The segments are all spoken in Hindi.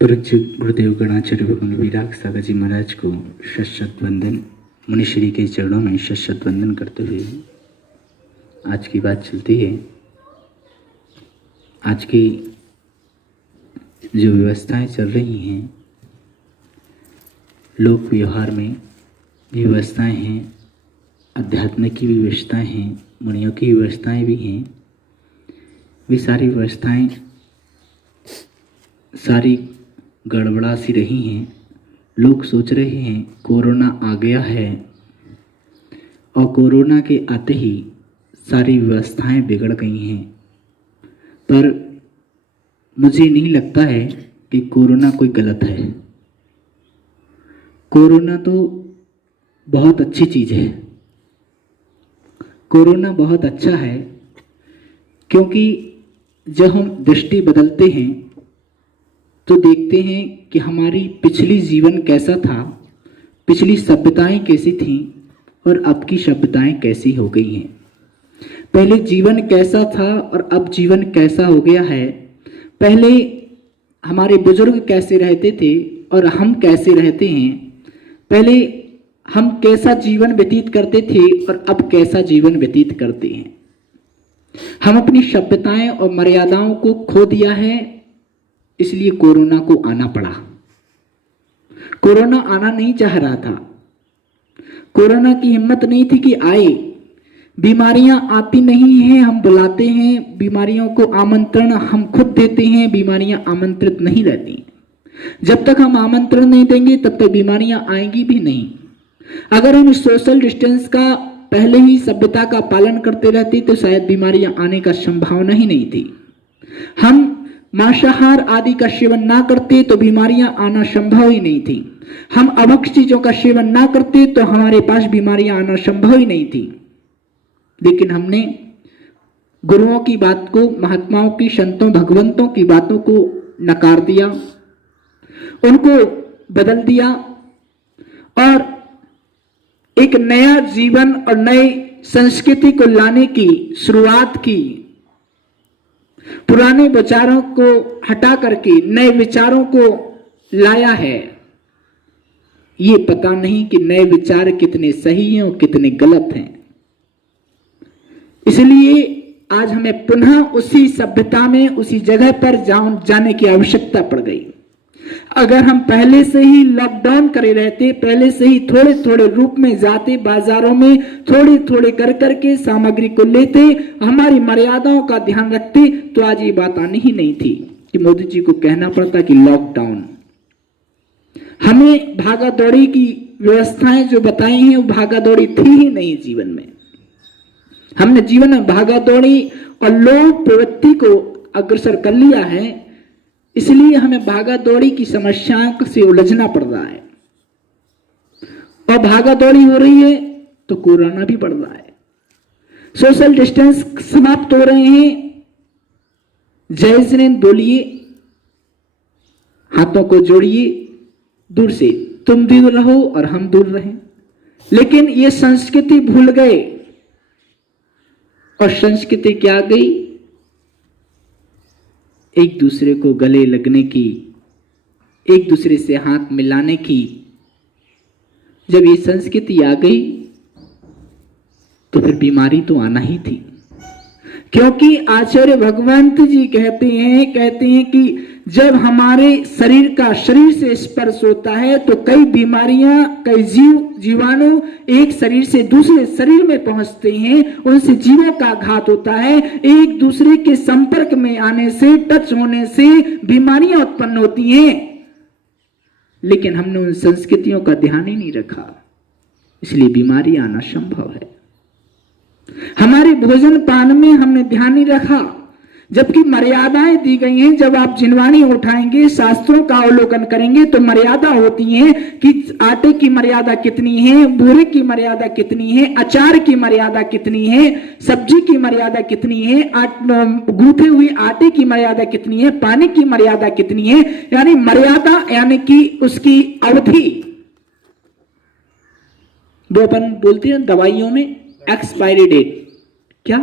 पूज्य गुरुदेव गणाचार्य भगवान विराग सागर जी महाराज को शत वंदन। मुनिश्री के चरणों में शत वंदन करते हुए आज की बात चलती है। आज की जो व्यवस्थाएं चल रही हैं, लोक व्यवहार में व्यवस्थाएं हैं, अध्यात्म की व्यवस्थाएं हैं, मुनियों की व्यवस्थाएं भी हैं। वे सारी व्यवस्थाएं सारी गड़बड़ा सी रही हैं। लोग सोच रहे हैं कोरोना आ गया है और कोरोना के आते ही सारी व्यवस्थाएं बिगड़ गई हैं, पर मुझे नहीं लगता है कि कोरोना कोई गलत है। कोरोना तो बहुत अच्छी चीज़ है। कोरोना बहुत अच्छा है क्योंकि जब हम दृष्टि बदलते हैं तो देखते हैं कि हमारी पिछली जीवन कैसा था, पिछली सभ्यताएं कैसी थीं और अब की सभ्यताएं कैसी हो गई हैं। पहले जीवन कैसा था और अब जीवन कैसा हो गया है। पहले हमारे बुजुर्ग कैसे रहते थे और हम कैसे रहते हैं। पहले हम कैसा जीवन व्यतीत करते थे और अब कैसा जीवन व्यतीत करते हैं। हम अपनी सभ्यताएं और मर्यादाओं को खो दिया है, इसलिए कोरोना को आना पड़ा। कोरोना आना नहीं चाह रहा था। कोरोना की हिम्मत नहीं थी कि आए। बीमारियां आती नहीं हैं, हम बुलाते हैं। बीमारियों को आमंत्रण हम खुद देते हैं, बीमारियां आमंत्रित नहीं रहती। जब तक हम आमंत्रण नहीं देंगे तब तक बीमारियां आएंगी भी नहीं। अगर हम सोशल डिस्टेंस का पहले ही सभ्यता का पालन करते रहते तो शायद बीमारियां आने का संभावना ही नहीं थी। हम मांसाहार आदि का सेवन ना करते तो बीमारियां आना संभव ही नहीं थी। हम अभक्ष चीजों का सेवन ना करते तो हमारे पास बीमारियां आना संभव ही नहीं थी। लेकिन हमने गुरुओं की बात को, महात्माओं की, संतों, भगवंतों की बातों को नकार दिया, उनको बदल दिया और एक नया जीवन और नई संस्कृति को लाने की शुरुआत की। पुराने विचारों को हटा करके नए विचारों को लाया है। ये पता नहीं कि नए विचार कितने सही हैं और कितने गलत हैं। इसलिए आज हमें पुनः उसी सभ्यता में, उसी जगह पर जाने की आवश्यकता पड़ गई। अगर हम पहले से ही लॉकडाउन करे रहते, पहले से ही थोड़े थोड़े रूप में जाते, बाजारों में थोड़े थोड़े कर करके सामग्री को लेते, हमारी मर्यादाओं का ध्यान रखते, तो आज ये बात आनी ही नहीं थी कि मोदी जी को कहना पड़ता कि लॉकडाउन। हमें भागा दौड़ी की व्यवस्थाएं जो बताई हैं वो भागा दौड़ी थी ही नहीं जीवन में। हमने जीवन में भागा दौड़ी और लोभ प्रवृत्ति को अग्रसर कर लिया है, इसलिए हमें भागा दौड़ी की समस्याओं से उलझना पड़ रहा है। और भागा दौड़ी हो रही है तो कोरोना भी बढ़ रहा है। सोशल डिस्टेंस समाप्त हो रहे हैं। जय श्री हिंद बोलिए, हाथों को जोड़िए, दूर से तुम दूर रहो और हम दूर रहें। लेकिन ये संस्कृति भूल गए और संस्कृति क्या गई, एक दूसरे को गले लगने की, एक दूसरे से हाथ मिलाने की। जब ये संस्कृति आ गई तो फिर बीमारी तो आना ही थी। क्योंकि आचार्य भगवंत जी कहते हैं कि जब हमारे शरीर का शरीर से स्पर्श होता है तो कई बीमारियां, कई जीवाणु एक शरीर से दूसरे शरीर में पहुंचते हैं, उनसे जीवों का घात होता है। एक दूसरे के संपर्क में आने से, टच होने से बीमारियां उत्पन्न होती हैं। लेकिन हमने उन संस्कृतियों का ध्यान ही नहीं रखा, इसलिए बीमारी आना संभव है। हमारे भोजन पान में हमने ध्यान नहीं रखा, जबकि मर्यादाएं दी गई हैं। जब आप जिनवाणी उठाएंगे, शास्त्रों का अवलोकन करेंगे तो मर्यादा होती है कि आटे की मर्यादा कितनी है, बूरे की मर्यादा कितनी है, अचार की मर्यादा कितनी है, सब्जी की मर्यादा कितनी है, गूंथे हुए आटे की मर्यादा कितनी है, पानी की मर्यादा कितनी है। यानी मर्यादा यानी कि उसकी अवधि, वो अपन बोलते हैं दवाइयों में एक्सपायरी डेट, क्या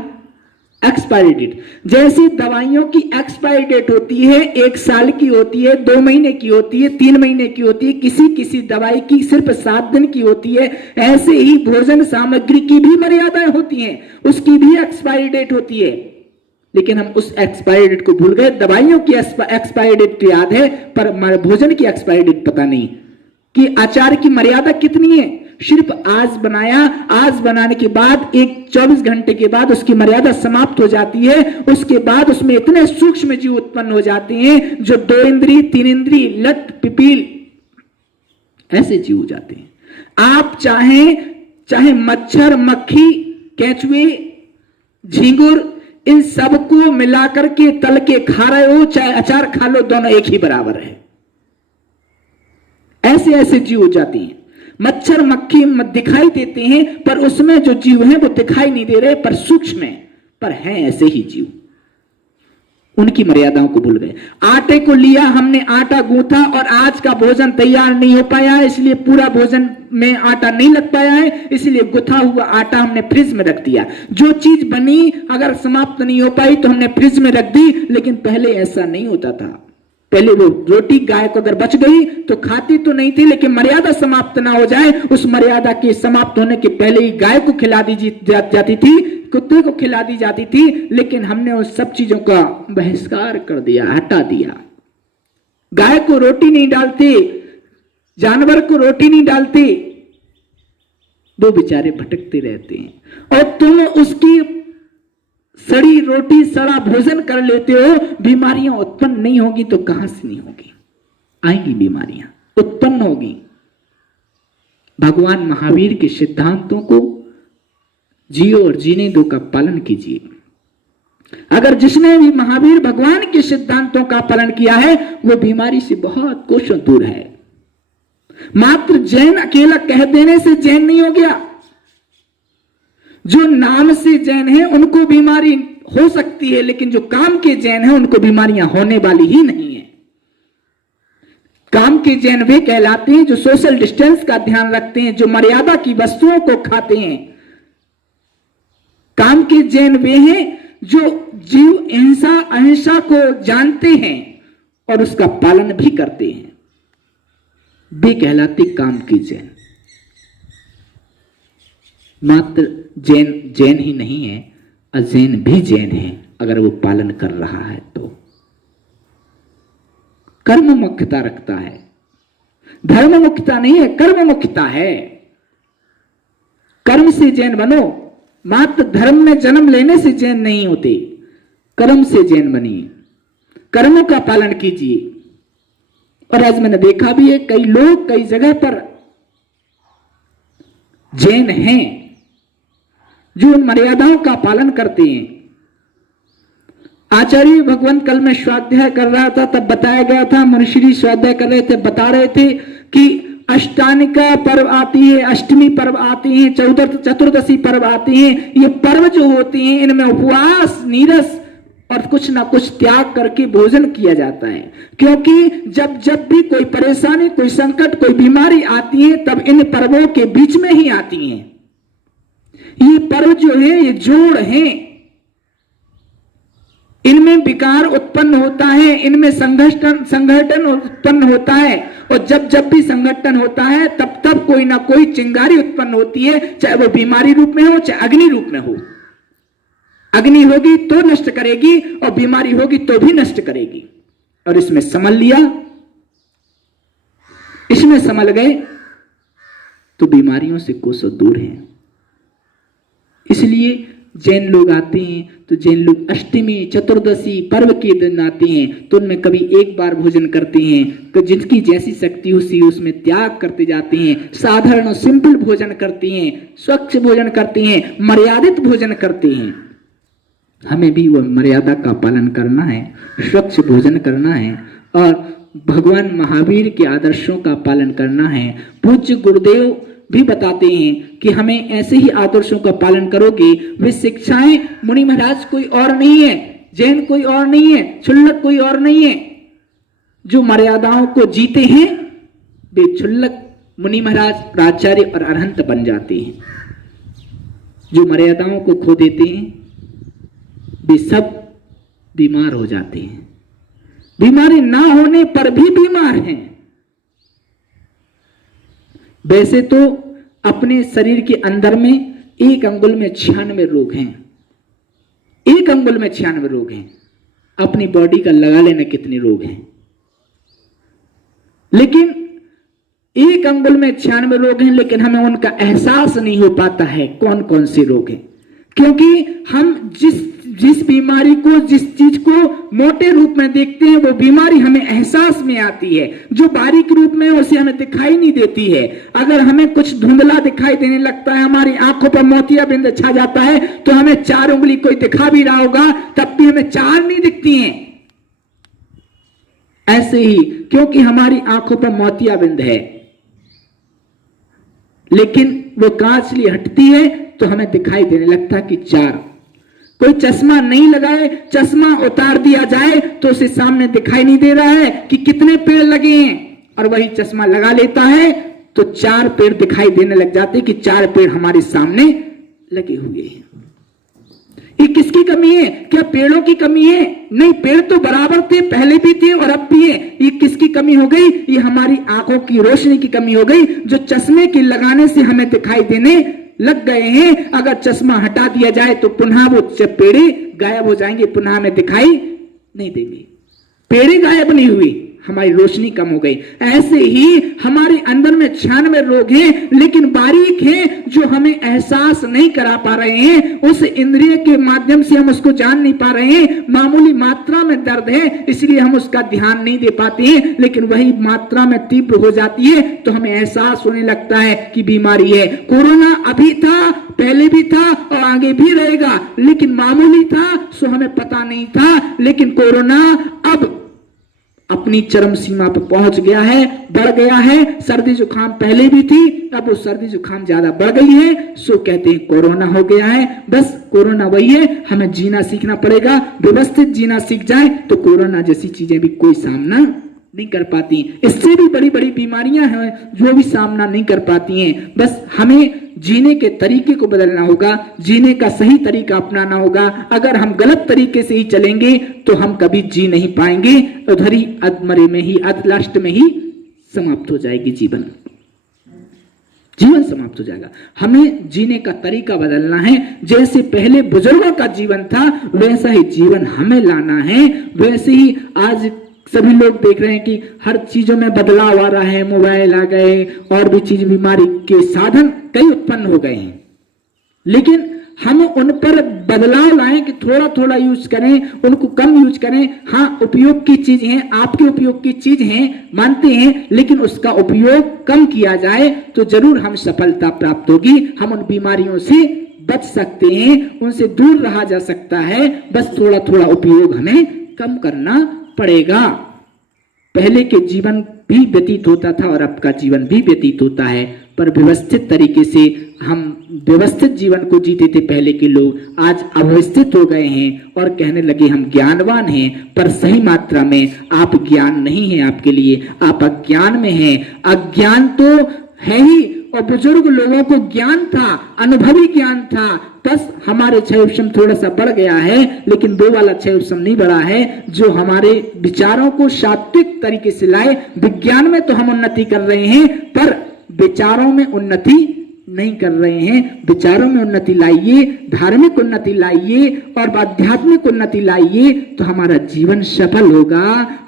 एक्सपायरी डेट, जैसे दवाइयों की एक्सपायरी डेट होती है 1 साल की होती है, 2 महीने की होती है, 3 महीने की होती है, किसी किसी दवाई की सिर्फ 7 दिन की होती है, ऐसे ही भोजन सामग्री की भी मर्यादाएं होती हैं, उसकी भी एक्सपायरी डेट होती है। लेकिन हम उस एक्सपायरी डेट को भूल गए। दवाइयों की एक्सपायरी डेट तो याद है, पर भोजन की एक्सपायरी डेट पता नहीं कि अचार की मर्यादा कितनी है। सिर्फ आज बनाया, आज बनाने के बाद 24 घंटे के बाद उसकी मर्यादा समाप्त हो जाती है। उसके बाद उसमें इतने सूक्ष्म जीव उत्पन्न हो जाते हैं जो 2 इंद्री, 3 इंद्री, लट पिपील ऐसे जीव हो जाते हैं। आप चाहे मच्छर, मक्खी, केंचुए, झींगुर, इन सबको मिलाकर के तल के खा रहे हो, चाहे अचार खा लो, दोनों एक ही बराबर है। ऐसे ऐसे जीव हो जाती हैं। मच्छर, मक्खी दिखाई देते हैं, पर उसमें जो जीव हैं वो दिखाई नहीं दे रहे, पर सूक्ष्म है, पर हैं ऐसे ही जीव। उनकी मर्यादाओं को भूल गए। आटे को लिया हमने, आटा गूंथा और आज का भोजन तैयार नहीं हो पाया है, इसलिए पूरा भोजन में आटा नहीं लग पाया है, इसलिए गुथा हुआ आटा हमने फ्रिज में रख दिया। जो चीज बनी अगर समाप्त नहीं हो पाई तो हमने फ्रिज में रख दी, लेकिन पहले ऐसा नहीं होता था। पहले वो रोटी गाय को अगर बच गई तो खाती तो नहीं थी, लेकिन मर्यादा समाप्त ना हो जाए, उस मर्यादा के समाप्त होने के पहले ही गाय को खिला दी जाती थी, कुत्ते को खिला दी जाती थी। लेकिन हमने उस सब चीजों का बहिष्कार कर दिया, हटा दिया। गाय को रोटी नहीं डालते, जानवर को रोटी नहीं डालते, वो बेचारे भटकते रहते हैं। और तुम उसकी सड़ी रोटी, सड़ा भोजन कर लेते हो, बीमारियां उत्पन्न नहीं होगी तो कहां से नहीं होगी? आएंगी बीमारियां, उत्पन्न होगी। भगवान महावीर के सिद्धांतों को जियो और जीने दो का पालन कीजिए। अगर जिसने भी महावीर भगवान के सिद्धांतों का पालन किया है वो बीमारी से बहुत कोसों दूर है। मात्र जैन अकेला कह देने से जैन नहीं हो गया। जो नाम से जैन है उनको बीमारी हो सकती है, लेकिन जो काम के जैन है उनको बीमारियां होने वाली ही नहीं है। काम के जैन वे कहलाते हैं जो सोशल डिस्टेंस का ध्यान रखते हैं, जो मर्यादा की वस्तुओं को खाते हैं। काम के जैन वे हैं जो जीव हिंसा, अहिंसा को जानते हैं और उसका पालन भी करते हैं, वे कहलाते काम के जैन। मात्र जैन ही नहीं है, अजैन भी जैन है अगर वो पालन कर रहा है तो। कर्म मुख्यता रखता है, धर्म मुख्यता नहीं है, कर्म मुख्यता है। कर्म से जैन बनो, मात्र धर्म में जन्म लेने से जैन नहीं होते, कर्म से जैन बनिए, कर्मों का पालन कीजिए। और आज मैंने देखा भी है कई लोग कई जगह पर जैन हैं जो उन मर्यादाओं का पालन करते हैं। आचार्य भगवंत कल में स्वाध्याय कर रहा था तब बताया गया था, मुनिश्री स्वाध्याय कर रहे थे, बता रहे थे कि अष्टानिका पर्व आती है, अष्टमी पर्व आती है, चतुर्दशी पर्व आती है। ये पर्व जो होते हैं इनमें उपवास, नीरस और कुछ ना कुछ त्याग करके भोजन किया जाता है, क्योंकि जब जब भी कोई परेशानी, कोई संकट, कोई बीमारी आती है तब इन पर्वों के बीच में ही आती है। ये पर्व जो है ये जोड़ है, इनमें विकार उत्पन्न होता है, इनमें संगठन उत्पन्न होता है। और जब जब भी संगठन होता है तब तब कोई ना कोई चिंगारी उत्पन्न होती है, चाहे वो बीमारी रूप में हो चाहे अग्नि रूप में हो। अग्नि होगी तो नष्ट करेगी और बीमारी होगी तो भी नष्ट करेगी। और इसमें संभल लिया, इसमें संभल गए तो बीमारियों से कोसों दूर हैं। इसलिए जैन लोग आते हैं तो जैन लोग अष्टमी, चतुर्दशी पर्व के दिन आते हैं तो उनमें कभी एक बार भोजन करते हैं, तो जिनकी जैसी शक्ति उसी उसमें त्याग करते जाते हैं। साधारण और सिंपल भोजन करते हैं, स्वच्छ भोजन करते हैं, मर्यादित भोजन करते हैं। हमें भी वो मर्यादा का पालन करना है, स्वच्छ भोजन करना है और भगवान महावीर के आदर्शों का पालन करना है। पूज्य गुरुदेव भी बताते हैं कि हमें ऐसे ही आदर्शों का पालन करोगे। वे शिक्षाएं मुनि महाराज कोई और नहीं है, जैन कोई और नहीं है, क्षुल्लक कोई और नहीं है। जो मर्यादाओं को जीते हैं वे क्षुल्लक मुनि महाराज, प्राचार्य और अरहंत बन जाते हैं। जो मर्यादाओं को खो देते हैं वे सब बीमार हो जाते हैं। बीमारी ना होने पर भी बीमार हैं। वैसे तो अपने शरीर के अंदर में 1 अंगुल में 96 रोग हैं। 1 अंगुल में 96 रोग हैं। अपनी बॉडी का लगा लेना कितने रोग हैं। लेकिन 1 अंगुल में 96 रोग हैं, लेकिन हमें उनका एहसास नहीं हो पाता है कौन कौन से रोग हैं। क्योंकि हम जिस बीमारी को, जिस चीज को मोटे रूप में देखते हैं, वो बीमारी हमें एहसास में आती है। जो बारीक रूप में है उसे हमें दिखाई नहीं देती है। अगर हमें कुछ धुंधला दिखाई देने लगता है, हमारी आंखों पर मोतियाबिंद छा जाता है, तो हमें 4 उंगली कोई दिखा भी रहा होगा तब भी हमें 4 नहीं दिखती हैं। ऐसे ही क्योंकि हमारी आंखों पर मोतियाबिंद है, लेकिन वो कांचली हटती है तो हमें दिखाई देने लगता है कि 4। कोई चश्मा नहीं लगाए, चश्मा उतार दिया जाए तो उसे सामने दिखाई नहीं दे रहा है कि कितने पेड़ लगे हैं, और वही चश्मा लगा लेता है तो 4 पेड़ दिखाई देने लग जाते कि 4 पेड़ हमारे सामने लगे हुए हैं। ये किसकी कमी है? क्या पेड़ों की कमी है? नहीं, पेड़ तो बराबर थे, पहले भी थे और अब भी है। ये किसकी कमी हो गई? ये हमारी आंखों की रोशनी की कमी हो गई, जो चश्मे के लगाने से हमें दिखाई देने लग गए हैं। अगर चश्मा हटा दिया जाए तो पुनः वो पेड़े गायब हो जाएंगे, पुनः हमें दिखाई नहीं देंगे। पेड़े गायब नहीं हुई, हमारी रोशनी कम हो गई। ऐसे ही हमारे अंदर में 96 रोग हैं, लेकिन बारीक हैं, जो हमें एहसास नहीं करा पा रहे हैं। उस इंद्रिय के माध्यम से हम उसको जान नहीं पा रहे हैं। मामूली मात्रा में दर्द है, इसलिए हम उसका ध्यान नहीं दे पाते हैं, लेकिन वही मात्रा में तीव्र हो जाती है तो हमें एहसास होने लगता है कि बीमारी है। कोरोना अभी था, पहले भी था और आगे भी रहेगा, लेकिन मामूली था सो हमें पता नहीं था। लेकिन कोरोना अब अपनी चरम सीमा पर पहुंच गया है, बढ़ गया है। सर्दी जुकाम पहले भी थी, अब वो सर्दी जुकाम ज्यादा बढ़ गई है, सो कहते हैं कोरोना हो गया है। बस कोरोना वही है, हमें जीना सीखना पड़ेगा। व्यवस्थित जीना सीख जाए तो कोरोना जैसी चीजें भी कोई सामना नहीं कर पाती। इससे भी बड़ी बड़ी बीमारियां हैं जो भी सामना नहीं कर पाती हैं। बस हमें जीने के तरीके को बदलना होगा, जीने का सही तरीका अपनाना होगा। अगर हम गलत तरीके से ही चलेंगे तो हम कभी जी नहीं पाएंगे, उधर ही अधमरे में ही, लास्ट में ही समाप्त हो जाएगी जीवन समाप्त हो जाएगा। हमें जीने का तरीका बदलना है। जैसे पहले बुजुर्गों का जीवन था वैसा ही जीवन हमें लाना है। वैसे ही आज सभी लोग देख रहे हैं कि हर चीजों में बदलाव आ रहा है। मोबाइल आ गए और भी चीज, बीमारी के साधन कई उत्पन्न हो गए हैं, लेकिन हम उन पर बदलाव लाएं कि थोड़ा थोड़ा यूज करें, उनको कम यूज करें। हाँ, उपयोग की चीज है, आपके उपयोग की चीज है, मानते हैं, लेकिन उसका उपयोग कम किया जाए तो जरूर हम सफलता प्राप्त होगी। हम उन बीमारियों से बच सकते हैं, उनसे दूर रहा जा सकता है। बस थोड़ा थोड़ा उपयोग हमें कम करना पड़ेगा। पहले के जीवन भी व्यतीत होता था और अब का जीवन भी व्यतीत होता है, पर व्यवस्थित तरीके से हम व्यवस्थित जीवन को जीते थे पहले के लोग। आज अव्यवस्थित हो गए हैं और कहने लगे हम ज्ञानवान हैं, पर सही मात्रा में आप ज्ञान नहीं है आपके लिए, आप अज्ञान में हैं। अज्ञान तो है ही, और बुजुर्ग लोगों को ज्ञान था, अनुभवी ज्ञान था। बस हमारे क्षय थोड़ा सा बढ़ गया है, लेकिन वो वाला क्षय नहीं बढ़ा है जो हमारे विचारों को सात्विक तरीके से लाए। विज्ञान में तो हम उन्नति कर रहे हैं, पर विचारों में उन्नति नहीं कर रहे हैं। विचारों में उन्नति लाइए, धार्मिक उन्नति लाइए और आध्यात्मिक उन्नति लाइए, तो हमारा जीवन सफल होगा।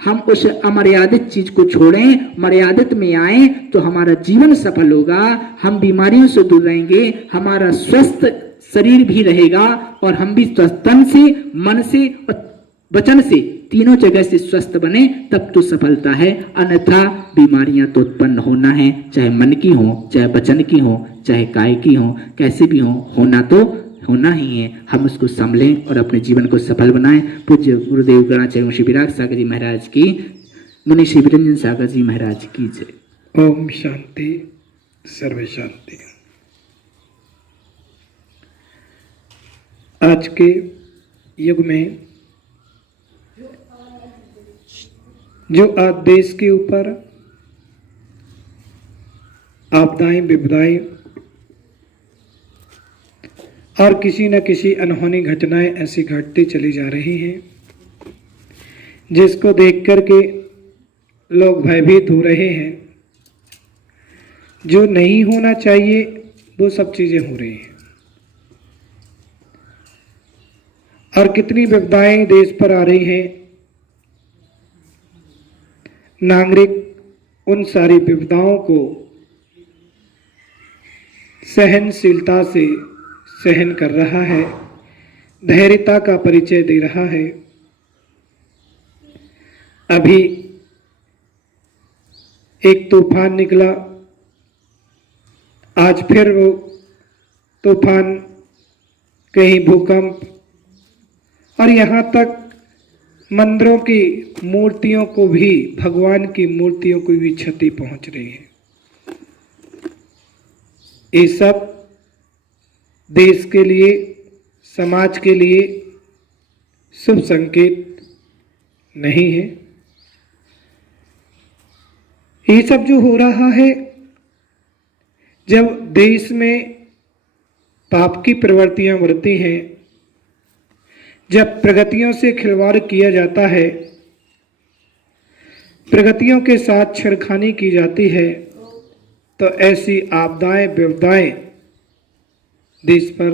हम उस अमर्यादित चीज को छोड़ें, मर्यादित में आए तो हमारा जीवन सफल होगा। हम बीमारियों से दूर रहेंगे, हमारा स्वस्थ शरीर भी रहेगा और हम भी तन से, मन से और वचन से, तीनों जगह से स्वस्थ बने, तब तो सफलता है। अन्यथा बीमारियां तो उत्पन्न होना है, चाहे मन की हो, चाहे वचन की हो, चाहे काय की हो, कैसे भी हो, होना तो होना ही है। हम उसको संभलें और अपने जीवन को सफल बनाएं। पूज्य गुरुदेव गणाचार्य श्री विराग सागर जी महाराज की, मुनि श्री विरंजन सागर जी महाराज की जय। ओम शांति, सर्व शांति। आज के युग में जो आज देश के ऊपर आपदाएं, विपदाएं और किसी न किसी अनहोनी घटनाएं ऐसी घटती चली जा रही हैं जिसको देख करके लोग भयभीत हो रहे हैं। जो नहीं होना चाहिए वो सब चीजें हो रही हैं और कितनी विपदाएं देश पर आ रही हैं। नागरिक उन सारी विपदाओं को सहनशीलता से सहन कर रहा है, धैर्यता का परिचय दे रहा है। अभी एक तूफान निकला, आज फिर वो तूफान, कहीं भूकंप, और यहाँ तक मंदिरों की मूर्तियों को भी, भगवान की मूर्तियों को भी क्षति पहुंच रही है। ये सब देश के लिए, समाज के लिए शुभ संकेत नहीं है। ये सब जो हो रहा है, जब देश में पाप की प्रवृत्तियां बढ़ती हैं, जब प्रगतियों से खिलवाड़ किया जाता है, प्रगतियों के साथ छेड़खानी की जाती है, तो ऐसी आपदाएं विपदाएं देश पर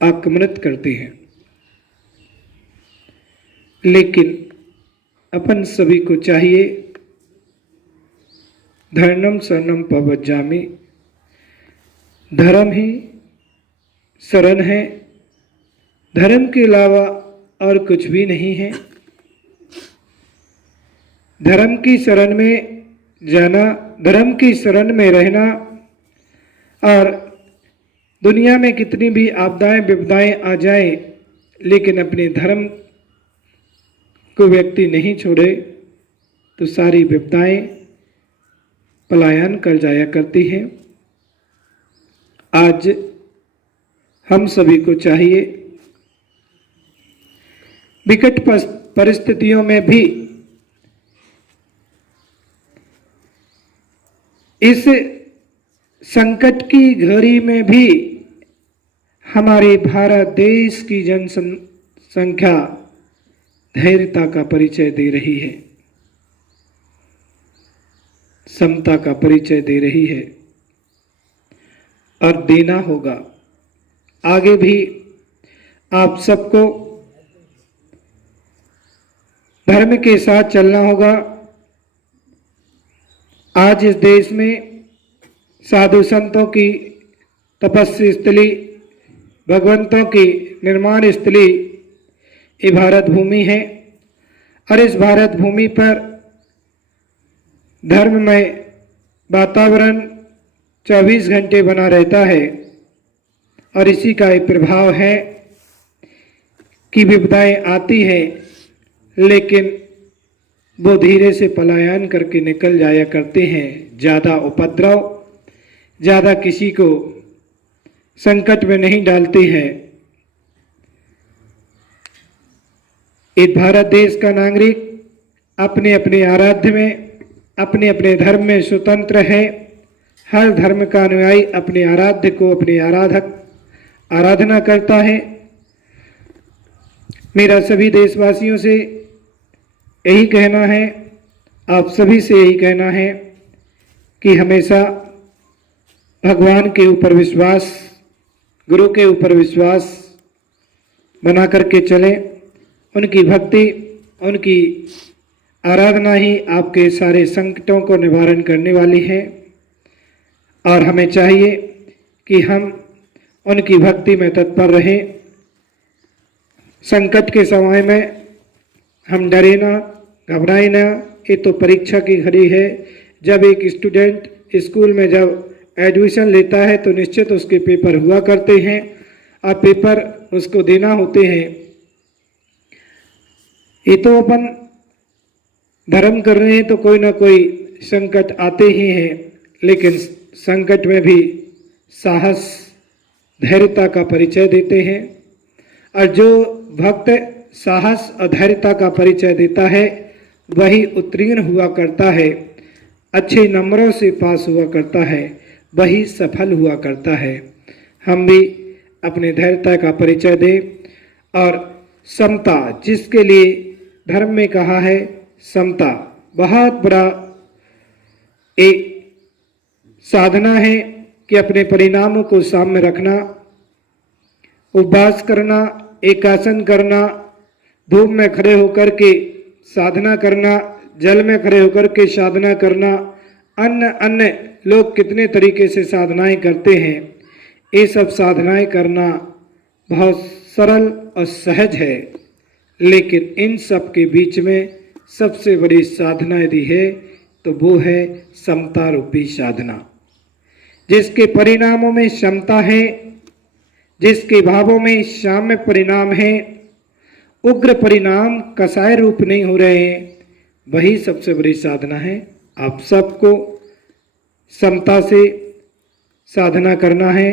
आक्रमणित करती हैं। लेकिन अपन सभी को चाहिए, धर्मम शरणम पवज्जामि, धर्म ही शरण है, धर्म के अलावा और कुछ भी नहीं है। धर्म की शरण में जाना, धर्म की शरण में रहना, और दुनिया में कितनी भी आपदाएं विपदाएं आ जाए, लेकिन अपने धर्म को व्यक्ति नहीं छोड़े तो सारी विपदाएं पलायन कर जाया करती हैं। आज हम सभी को चाहिए, विकट परिस्थितियों में भी इस संकट की घड़ी में भी हमारे भारत देश की जनसंख्या धैर्यता का परिचय दे रही है, समता का परिचय दे रही है, और देना होगा। आगे भी आप सबको धर्म के साथ चलना होगा। आज इस देश में साधु संतों की तपस्या स्थली, भगवंतों की निर्माण स्थली ये भारत भूमि है, और इस भारत भूमि पर धर्ममय वातावरण 24 घंटे बना रहता है, और इसी का एक प्रभाव है कि विपदाएं आती हैं, लेकिन वो धीरे से पलायन करके निकल जाया करते हैं। ज़्यादा उपद्रव, ज़्यादा किसी को संकट में नहीं डालते हैं। एक भारत देश का नागरिक अपने अपने आराध्य में, अपने अपने धर्म में स्वतंत्र है। हर धर्म का अनुयायी अपने आराध्य को, अपने आराधना करता है। मेरा सभी देशवासियों से यही कहना है, आप सभी से यही कहना है कि हमेशा भगवान के ऊपर विश्वास, गुरु के ऊपर विश्वास बना करके चलें। उनकी भक्ति, उनकी आराधना ही आपके सारे संकटों को निवारण करने वाली है, और हमें चाहिए कि हम उनकी भक्ति में तत्पर रहें। संकट के समय में हम डरे ना, घबराए ना। ये तो परीक्षा की घड़ी है। जब एक स्टूडेंट स्कूल में जब एडमिशन लेता है तो निश्चित उसके पेपर हुआ करते हैं, और पेपर उसको देना होते हैं। ये तो अपन धर्म कर रहे हैं तो कोई ना कोई संकट आते ही हैं, लेकिन संकट में भी साहस, धैर्यता का परिचय देते हैं। और जो भक्त साहस और धैर्यता का परिचय देता है, वही उत्तीर्ण हुआ करता है, अच्छे नंबरों से पास हुआ करता है, वही सफल हुआ करता है। हम भी अपने धैर्यता का परिचय दे और समता, जिसके लिए धर्म में कहा है समता बहुत बड़ा एक साधना है कि अपने परिणामों को सामने रखना, उपवास करना, एकासन करना, धूप में खड़े होकर के साधना करना, जल में खड़े होकर के साधना करना, अन्य लोग कितने तरीके से साधनाएं करते हैं। ये सब साधनाएं करना बहुत सरल और सहज है, लेकिन इन सब के बीच में सबसे बड़ी साधना यदि है तो वो है समता रूपी साधना, जिसके परिणामों में क्षमता है, जिसके भावों में साम्य परिणाम है, उग्र परिणाम कसाय रूप नहीं हो रहे हैं, वही सबसे बड़ी साधना है। आप सबको समता से साधना करना है,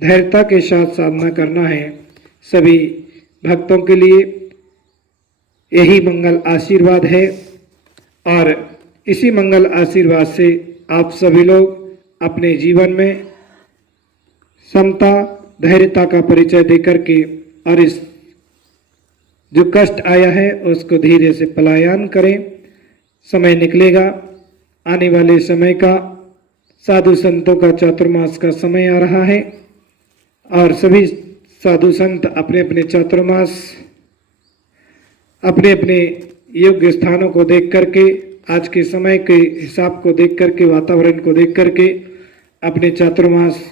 धैर्यता के साथ साधना करना है। सभी भक्तों के लिए यही मंगल आशीर्वाद है और इसी मंगल आशीर्वाद से आप सभी लोग अपने जीवन में समता, धैर्यता का परिचय देकर के और इस जो कष्ट आया है उसको धीरे से पलायन करें। समय निकलेगा, आने वाले समय का साधु संतों का चातुर्मास का समय आ रहा है और सभी साधु संत अपने अपने चातुर्मास, अपने अपने योग्य स्थानों को देख करके, आज के समय के हिसाब को देख करके, वातावरण को देख करके अपने चातुर्मास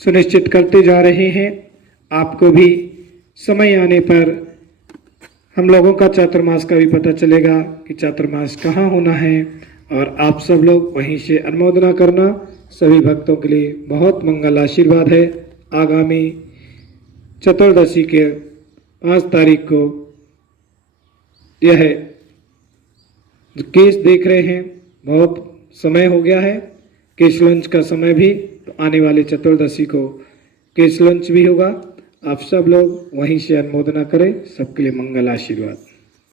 सुनिश्चित करते जा रहे हैं। आपको भी समय आने पर हम लोगों का चातुर्मास का भी पता चलेगा कि चातुर्मास कहाँ होना है और आप सब लोग वहीं से अनुमोदना करना। सभी भक्तों के लिए बहुत मंगल आशीर्वाद है। आगामी चतुर्दशी के 5 तारीख को यह जो केस देख रहे हैं, बहुत समय हो गया है, केस लंच का समय भी, तो आने वाले चतुर्दशी को केस लंच भी होगा। आप सब लोग वहीं से अनुमोदना करें। सबके लिए मंगल आशीर्वाद।